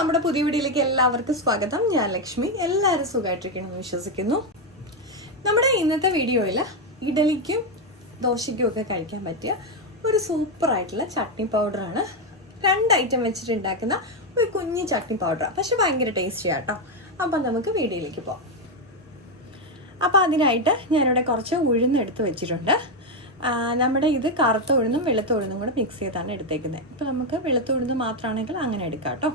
നമ്മുടെ പുതിയ വീഡിയോയിലേക്ക് എല്ലാവർക്കും സ്വാഗതം. ഞാൻ ലക്ഷ്മി. എല്ലാവരും സുഖമായിട്ടിരിക്കണമെന്ന് വിശ്വസിക്കുന്നു. നമ്മുടെ ഇന്നത്തെ വീഡിയോയിൽ ഇഡലിക്കും ദോശയ്ക്കും ഒക്കെ കഴിക്കാൻ പറ്റിയ ഒരു സൂപ്പറായിട്ടുള്ള ചട്നി പൗഡറാണ്. 2 ഐറ്റം വെച്ചിട്ട് ഉണ്ടാക്കുന്ന ഒരു കുഞ്ഞു ചട്നി പൗഡറാണ്, പക്ഷെ ഭയങ്കര ടേസ്റ്റിയാണ് കേട്ടോ. അപ്പം നമുക്ക് വീഡിയോയിലേക്ക് പോകാം. അപ്പോൾ അതിനായിട്ട് ഞാനിവിടെ കുറച്ച് ഉഴുന്നെടുത്ത് വെച്ചിട്ടുണ്ട്. നമ്മുടെ ഇത് കറുത്ത ഉഴുന്നും വെളുത്ത ഉഴുന്നും കൂടെ മിക്സ് ചെയ്താണ് എടുത്തേക്കുന്നത്. ഇപ്പോൾ നമുക്ക് വെളുത്ത ഉഴുന്ന് മാത്രമാണെങ്കിൽ അങ്ങനെ എടുക്കാം കേട്ടോ.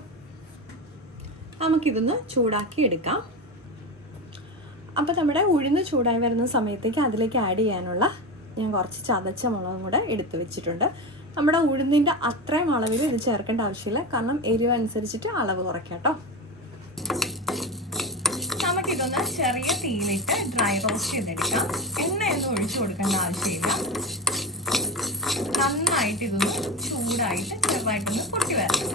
നമുക്കിതൊന്ന് ചൂടാക്കി എടുക്കാം. അപ്പോൾ നമ്മുടെ ഉഴുന്ന് ചൂടായി വരുന്ന സമയത്തേക്ക് അതിലേക്ക് ആഡ് ചെയ്യാനുള്ള ഞാൻ കുറച്ച് ചതച്ച മുളകും കൂടെ എടുത്ത് വെച്ചിട്ടുണ്ട്. നമ്മുടെ ഉഴുന്നിൻ്റെ അത്രയും അളവിൽ ഇത് ചേർക്കേണ്ട ആവശ്യമില്ല, കാരണം എരിവ് അനുസരിച്ചിട്ട് അളവ് കുറയ്ക്കാം കേട്ടോ. നമുക്കിതൊന്ന് ചെറിയ തീയിലിട്ട് ഡ്രൈ റോസ്റ്റ് ചെയ്തെടുക്കാം. എണ്ണയൊന്നും ഒഴിച്ചു കൊടുക്കേണ്ട ആവശ്യമില്ല. നന്നായിട്ട് ഇതൊന്ന് ചൂടായിട്ട് ചെറുതായിട്ടൊന്ന് പൊട്ടി വരണം.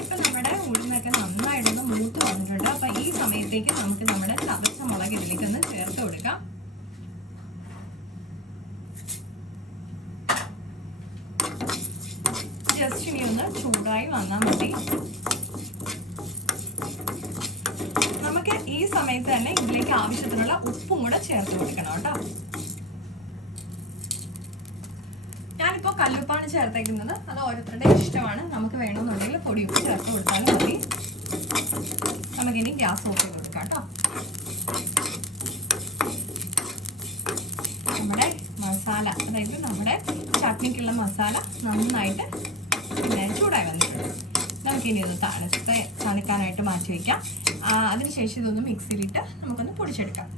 ഇപ്പം നമ്മുടെ ഉഴുന്നൊക്കെ നന്നായിട്ടൊന്ന് മൂത്ത് വന്നിട്ടുണ്ട്. അപ്പം ഈ സമയത്തേക്ക് നമുക്ക് നമ്മുടെ ചതച്ച മുളക് ഇതിലേക്കൊന്ന് ചേർത്ത് കൊടുക്കാം. ജസ്റ്റ് ഇനി ഒന്ന് ചൂടായി വന്നാൽ മതി. നമുക്ക് ഈ സമയത്ത് തന്നെ ഇതിലേക്ക് ആവശ്യത്തിനുള്ള ഉപ്പും കൂടെ ചേർത്ത് കൊടുക്കണം കേട്ടോ. ഞാനിപ്പോൾ കല്ലുപ്പാണ് ചേർത്തേക്കുന്നത്. അത് ഓരോരുത്തരുടെ ഇഷ്ടമാണ്. നമുക്ക് വേണമെന്നുണ്ടെങ്കിൽ പൊടി ഉപ്പ് ചേർത്ത് കൊടുത്താലും മതി. നമുക്കിനി ഗ്യാസ് ഓഫ് ചെയ്ത് കൊടുക്കാം കേട്ടോ. നമ്മുടെ മസാല, അതായത് നമ്മുടെ ചട്നിക്കുള്ള മസാല നന്നായിട്ട് പിന്നെ ചൂടായി വന്നിട്ടുണ്ട്. നമുക്കിനി ഒന്ന് തണുക്കാനായിട്ട് മാറ്റി വയ്ക്കാം. അതിനുശേഷം ഇതൊന്ന് മിക്സിയിലിട്ട് നമുക്കൊന്ന് പൊടിച്ചെടുക്കാം.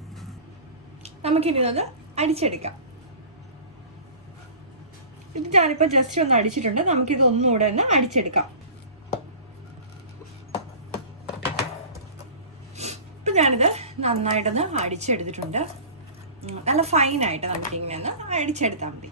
നമുക്കിനി അത് അടിച്ചെടുക്കാം. ഇത് ഞാനിപ്പോൾ ജസ്റ്റ് ഒന്ന് അടിച്ചിട്ടുണ്ട്. നമുക്കിത് ഒന്നുകൂടെ ഒന്ന് അടിച്ചെടുക്കാം. ഇപ്പം ഞാനിത് നന്നായിട്ടൊന്ന് അടിച്ചെടുത്തിട്ടുണ്ട്. നല്ല ഫൈനായിട്ട് നമുക്കിങ്ങനെ ഒന്ന് അടിച്ചെടുത്താൽ മതി.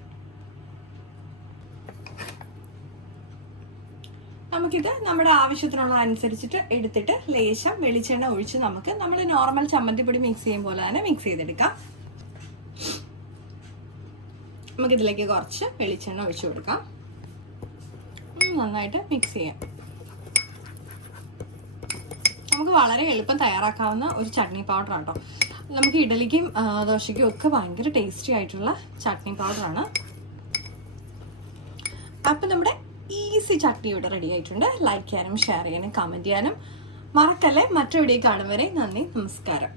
നമുക്കിത് നമ്മുടെ ആവശ്യത്തിനുള്ള അനുസരിച്ചിട്ട് എടുത്തിട്ട് ലേശം വെളിച്ചെണ്ണ ഒഴിച്ച് നമ്മൾ നോർമൽ ചമ്മന്തിപ്പൊടി മിക്സ് ചെയ്യും പോലെ തന്നെ മിക്സ് ചെയ്തെടുക്കാം. നമുക്കിതിലേക്ക് കുറച്ച് വെളിച്ചെണ്ണ ഒഴിച്ചു കൊടുക്കാം. നന്നായിട്ട് മിക്സ് ചെയ്യാം. നമുക്ക് വളരെ എളുപ്പം തയ്യാറാക്കാവുന്ന ഒരു ചട്നി പൗഡർ ആട്ടോ. നമുക്ക് ഇഡലിക്കും ദോശയ്ക്കും ഒക്കെ ഭയങ്കര ടേസ്റ്റി ആയിട്ടുള്ള ചട്നി പൗഡറാണ്. അപ്പം നമ്മുടെ ഈസി ചട്നി ഇവിടെ റെഡി ആയിട്ടുണ്ട്. ലൈക്ക് ചെയ്യാനും ഷെയർ ചെയ്യാനും കമൻറ്റ് ചെയ്യാനും മറക്കല്ലേ. മറ്റൊരു വീഡിയോ കാണും വരെ നന്ദി, നമസ്കാരം.